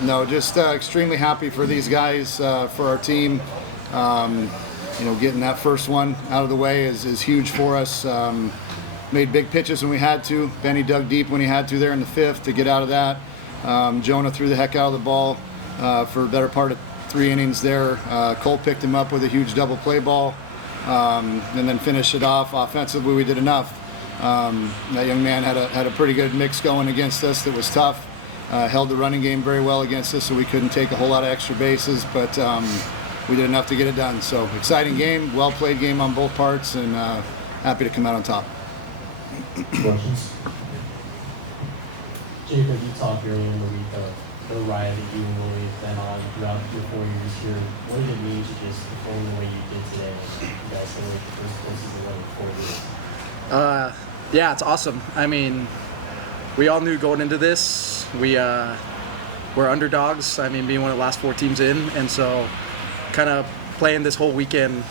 No, just extremely happy for these guys, for our team. Getting that first one out of the way is huge for us. Made big pitches when we had to. Benny dug deep when he had to there in the fifth to get out of that. Jonah threw the heck out of the ball for a better part of 3 innings there. Cole picked him up with a huge double play ball, and then finished it off. Offensively, we did enough. That young man had a pretty good mix going against us that was tough. Held the running game very well against us, so we couldn't take a whole lot of extra bases, but we did enough to get it done. So exciting game, well-played game on both parts, and happy to come out on top. Questions? Jacob, you talked earlier in the week of the ride that you and Willie have been on throughout your 4 years here. What did it mean to just perform the way you did today? You guys still like the first postseason run in 4 years. Yeah, it's awesome. I mean, we all knew going into this, we're underdogs. I mean, being one of the last 4 teams in, and so kind of playing this whole weekend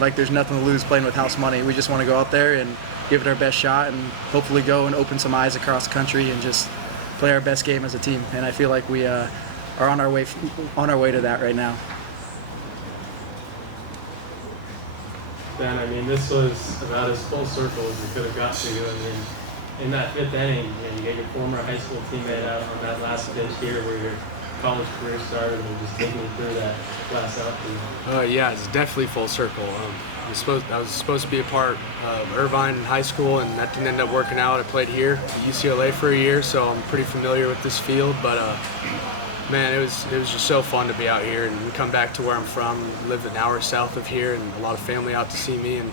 like there's nothing to lose, playing with house money. We just want to go out there and give it our best shot and hopefully go and open some eyes across the country and just play our best game as a team. And I feel like we are on our way to that right now. Ben, I mean, this was about as full circle as we could have got to. I mean, in that 5th inning, you get your former high school teammate out on that last pitch here where your college career started, and just taking me through that last outfield. Yeah, it's definitely full circle. I was supposed to be a part of Irvine in high school, and that didn't end up working out. I played here at UCLA for a year, so I'm pretty familiar with this field. But man, it was just so fun to be out here, and we come back to where I'm from. Lived an hour south of here, and a lot of family out to see me, and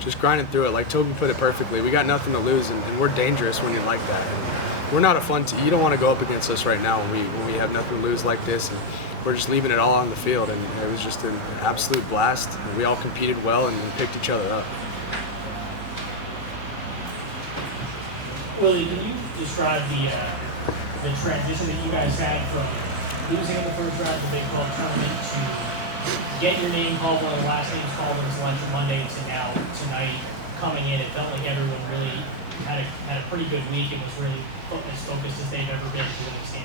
just grinding through it. Like Toby put it perfectly, we got nothing to lose, and we're dangerous when you're like that. And we're not a fun team. You don't want to go up against us right now when we have nothing to lose like this. And we're just leaving it all on the field, and it was just an absolute blast. We all competed well and picked each other up. Willie, can you describe the transition that you guys had from losing in the first round of the Big 12 tournament to get your name called, one of the last names called on this lunch Monday, to now tonight coming in? It felt like everyone really had a pretty good week and was really as focused as they've ever been to win this game.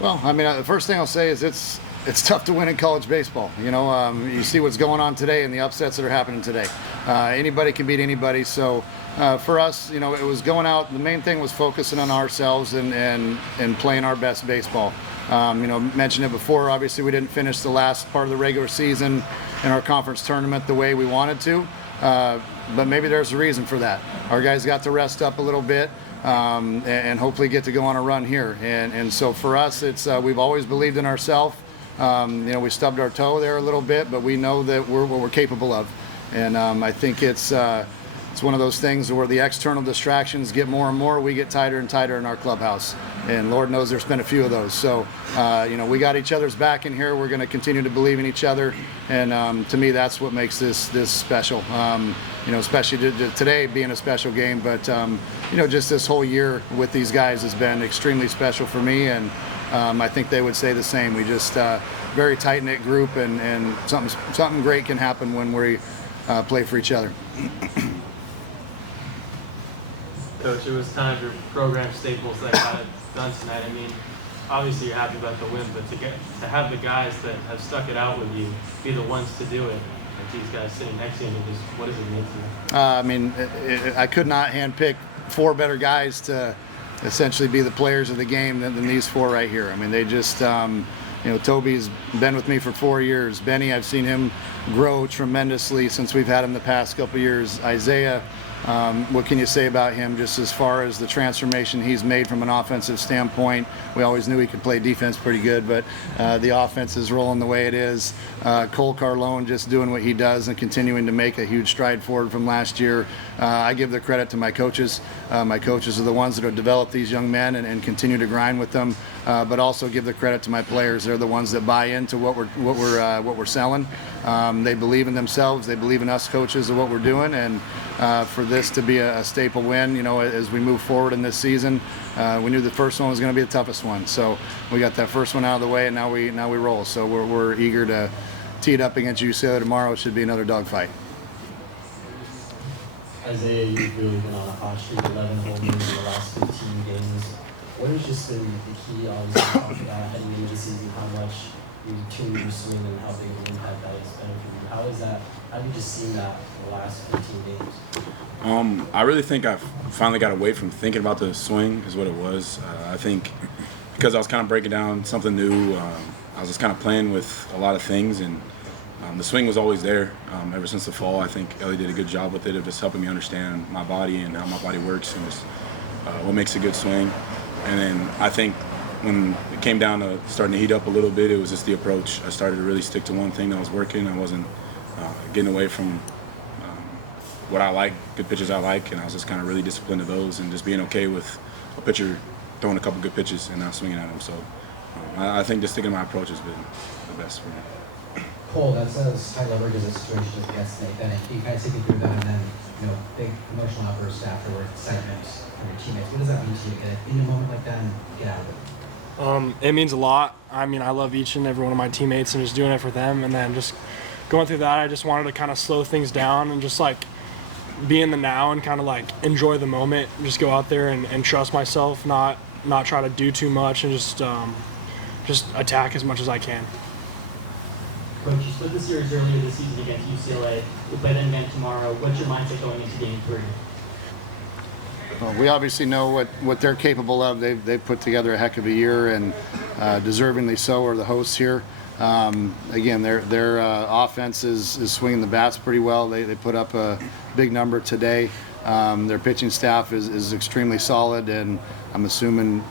Well, I mean, the first thing I'll say is it's tough to win in college baseball. You see what's going on today and the upsets that are happening today. Anybody can beat anybody. So for us, it was going out. The main thing was focusing on ourselves and playing our best baseball. Mentioned it before. Obviously, we didn't finish the last part of the regular season in our conference tournament the way we wanted to. But maybe there's a reason for that. Our guys got to rest up a little bit. And hopefully get to go on a run here. And so for us, it's we've always believed in ourselves. We stubbed our toe there a little bit, but we know that we're what we're capable of. And I think it's one of those things where the external distractions get more and more. We get tighter and tighter in our clubhouse. And Lord knows there's been a few of those. So, we got each other's back in here. We're going to continue to believe in each other. And to me, that's what makes this special. Especially today being a special game. But, just this whole year with these guys has been extremely special for me. And I think they would say the same. We just very tight-knit group, and something great can happen when we play for each other. Coach, it was time for program staples that got it done tonight. I mean, obviously you're happy about the win, but to have the guys that have stuck it out with you be the ones to do it, like these guys sitting next to you, what does it mean to you? I could not handpick 4 better guys to essentially be the players of the game than these 4 right here. I mean, they just, Toby's been with me for 4 years. Benny, I've seen him grow tremendously since we've had him the past couple years. Isaiah, what can you say about him just as far as the transformation he's made from an offensive standpoint? We always knew he could play defense pretty good, but the offense is rolling the way it is. Cole Carlone just doing what he does and continuing to make a huge stride forward from last year. I give the credit to my coaches. My coaches are the ones that have developed these young men and continue to grind with them, but also give the credit to my players. They're the ones that buy into what we're selling. They believe in themselves. They believe in us coaches and what we're doing, and for this to be a staple win, as we move forward in this season, we knew the first one was going to be the toughest one. So we got that first one out of the way, and now we roll. So we're eager to tee it up against UCLA tomorrow. It should be another dogfight. Isaiah, you've really been on a hot streak, 11 home runs in the last 15 games. what has just been the key, obviously, you talked about heading into the season, how much you tune your swing and how big of an impact that has been for you? How have you just seen that in the last 15 games? I really think I've finally got away from thinking about the swing is what it was. I think because I was kind of breaking down something new, I was just kind of playing with a lot of things, and the swing was always there ever since the fall. I think Ellie did a good job with it of just helping me understand my body and how my body works and just what makes a good swing. And then I think when it came down to starting to heat up a little bit, it was just the approach. I started to really stick to one thing that was working. I wasn't getting away from what I like, good pitches I like, and I was just kind of really disciplined to those and just being okay with a pitcher throwing a couple good pitches and not swinging at them. So I think just sticking to my approach has been the best for me. Cole, that's as high leverage as a situation as yesterday. Then can you kind of take me through that, and then big emotional outburst afterwards, excitement from your teammates. What does that mean to you to get in a moment like that and get out of it? It means a lot. I mean, I love each and every one of my teammates and just doing it for them. And then just going through that, I just wanted to kind of slow things down and just like be in the now and kind of like enjoy the moment. Just go out there and trust myself, not try to do too much, and just attack as much as I can. Coach, you split the series earlier this season against UCLA. You'll play them again tomorrow. What's your mindset going into Game 3? Well, we obviously know what they're capable of. They've put together a heck of a year, and deservingly so are the hosts here. Again, their offense is swinging the bats pretty well. They put up a big number today. Their pitching staff is extremely solid, and I'm assuming,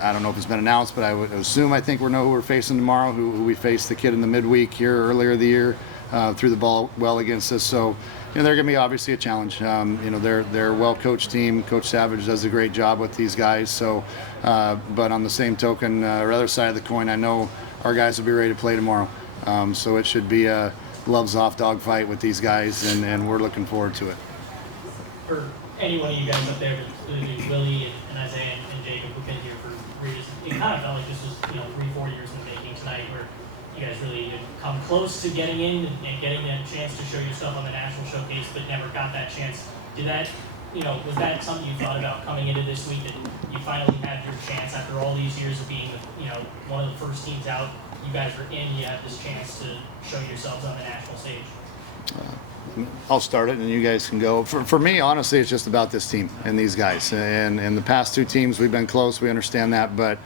I don't know if it's been announced, but I would assume, I think we know who we're facing tomorrow, who we faced the kid in the midweek here earlier the year, threw the ball well against us. So, they're going to be obviously a challenge. They're a well-coached team. Coach Savage does a great job with these guys. So, but on the same token, or other side of the coin, I know our guys will be ready to play tomorrow. So it should be a gloves-off dogfight with these guys, and we're looking forward to it. For any one of you guys up there, Willie and Isaiah and Jacob, who've been here for years, it kind of felt like this was 3-4 years in the making tonight, where you guys really didn't come close to getting in and getting a chance to show yourself on the national showcase, but never got that chance. Did that, was that something you thought about coming into this week, that you finally had your chance after all these years of being, one of the first teams out? You guys are in. You have this chance to show yourselves on the national stage. I'll start it, and you guys can go. For me, honestly, it's just about this team and these guys. And the past two teams, we've been close. We understand that, but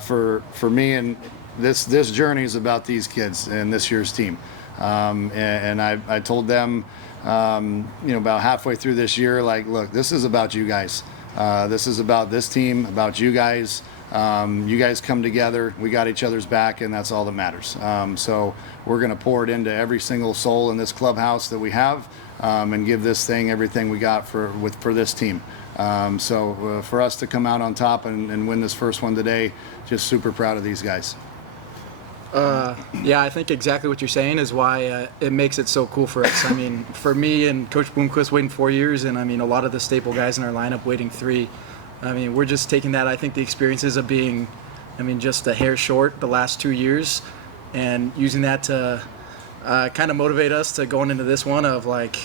for me and this journey is about these kids and this year's team. And I told them, about halfway through this year, like, look, this is about you guys. This is about this team, about you guys. You guys come together. We got each other's back, and that's all that matters. So we're going to pour it into every single soul in this clubhouse that we have, and give this thing everything we got for this team. So for us to come out on top and win this first one today, just super proud of these guys. Yeah, I think exactly what you're saying is why it makes it so cool for us. I mean, for me and Coach Bloomquist waiting 4 years, and I mean, a lot of the staple guys in our lineup waiting 3. I mean, we're just taking that, I think, the experiences of being, just a hair short the last 2 years, and using that to kind of motivate us to going into this one of, like,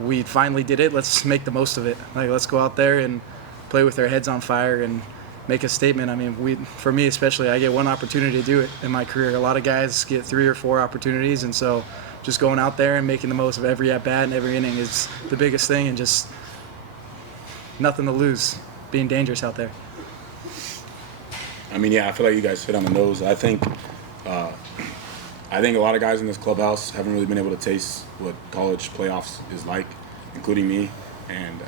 we finally did it, let's make the most of it. Like, let's go out there and play with our heads on fire and make a statement. I mean, for me especially, I get one opportunity to do it in my career. A lot of guys get 3 or 4 opportunities, and so just going out there and making the most of every at-bat and every inning is the biggest thing, and just nothing to lose, being dangerous out there. I mean, yeah, I feel like you guys hit on the nose. I think a lot of guys in this clubhouse haven't really been able to taste what college playoffs is like, including me. And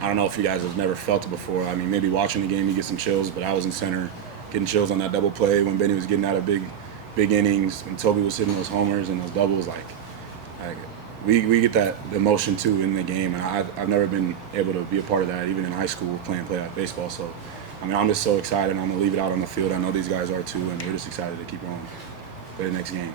I don't know if you guys have never felt it before. I mean, maybe watching the game you get some chills, but I was in center getting chills on that double play when Benny was getting out of big innings, when Toby was hitting those homers and those doubles. Like we get that emotion too in the game, and I've never been able to be a part of that, even in high school playing playoff baseball. So, I mean, I'm just so excited. I'm gonna leave it out on the field. I know these guys are too, and we're just excited to keep going for the next game.